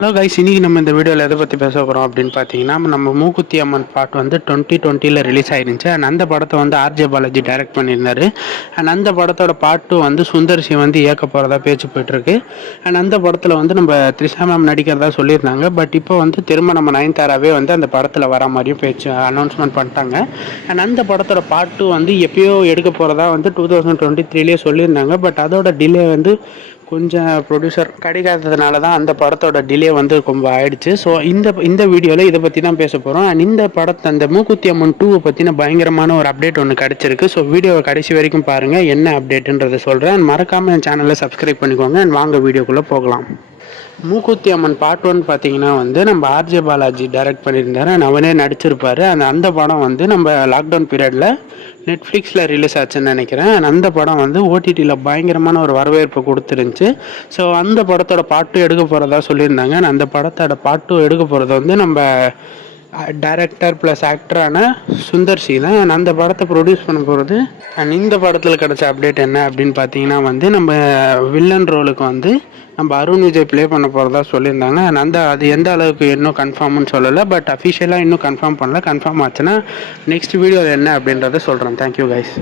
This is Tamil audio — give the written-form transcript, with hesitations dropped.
ஹலோ கைஸ், இன்னைக்கு நம்ம இந்த வீடியோவில் எதை பற்றி பேச போகிறோம் அப்படின்னு பார்த்தீங்கன்னா, நம்ம மூக்குத்தி அம்மன் பாட்டு வந்து 2020 ரிலீஸ் ஆயிருந்துச்சு. அண்ட் அந்த படத்தை வந்து ஆர்ஜே பாலாஜி டைரக்ட் பண்ணியிருந்தாரு. அண்ட் அந்த படத்தோட பாட்டு வந்து சுந்தர் சி வந்து இயக்க போகிறதா பேச்சு போயிட்டுருக்கு. அண்ட் அந்த படத்தில் வந்து நம்ம த்ரிஷா மேம் நடிக்கிறதா சொல்லியிருந்தாங்க. பட் இப்போ வந்து திரும்ப நம்ம நயன்தாராவே வந்து அந்த படத்தில் வர மாதிரியும் பேச்சு அனௌன்ஸ்மெண்ட் பண்ணிட்டாங்க. அண்ட் அந்த படத்தோட பாட்டு வந்து எப்பயோ எடுக்க போகிறதா வந்து 2023 சொல்லியிருந்தாங்க. பட் அதோட டிலே வந்து கொஞ்சம் ப்ரொடியூசர் கிடைக்காததுனால தான் அந்த படத்தோட டிலே வந்து ரொம்ப ஆயிடுச்சு. ஸோ இந்த வீடியோவில் இதை பற்றி தான் பேச போகிறோம். அண்ட் இந்த படத்தை அந்த மூக்குத்தி அம்மன் 2 பற்றின பயங்கரமான ஒரு அப்டேட் ஒன்று கிடச்சிருக்கு. ஸோ வீடியோவை கடைசி வரைக்கும் பாருங்கள், என்ன அப்டேட்டுன்றதை சொல்கிறேன். அண்ட் மறக்காமல் என் சேனலை சப்ஸ்கிரைப் பண்ணிக்கோங்க. அண்ட் வாங்க வீடியோக்குள்ளே போகலாம். மூக்குத்தி அம்மன் பார்ட் 1 பார்த்தீங்கன்னா வந்து நம்ம ஆர்ஜே பாலாஜி டைரக்ட் பண்ணியிருந்தாரு. அண்ட் அவனே நடிச்சிருப்பாரு. அந்த படம் வந்து நம்ம லாக்டவுன் பீரியடில் நெட்ஃப்ளிக்ஸில் ரிலீஸ் ஆச்சுன்னு நினைக்கிறேன். அந்த படம் வந்து ஓடிடியில் பயங்கரமான ஒரு வரவேற்பு கொடுத்துருந்துச்சு. ஸோ அந்த படத்தோட பாட்டு எடுக்க போகிறதா சொல்லியிருந்தாங்க. அந்த படத்தோட பாட்டு எடுக்க போகிறது வந்து நம்ம டைரக்டர் ப்ளஸ் ஆக்டரான சுந்தர் சி தான். அந்த படத்தை ப்ரொடியூஸ் பண்ண போகிறது. அண்ட் இந்த படத்தில் கிடச்ச அப்டேட் என்ன அப்படின்னு பார்த்தீங்கன்னா வந்து நம்ம வில்லன் ரோலுக்கு வந்து நம்ம அருண் விஜய் ப்ளே பண்ண போகிறதா சொல்லியிருந்தாங்க. அண்ட் அது எந்த அளவுக்கு இன்னும் கன்ஃபார்ம்னு சொல்லலை. பட் அஃபிஷியலாக இன்னும் கன்ஃபார்ம் பண்ணல. கன்ஃபார்ம் ஆச்சுன்னா நெக்ஸ்ட் வீடியோவில் என்ன அப்படின்றத சொல்கிறேன். Thank you guys.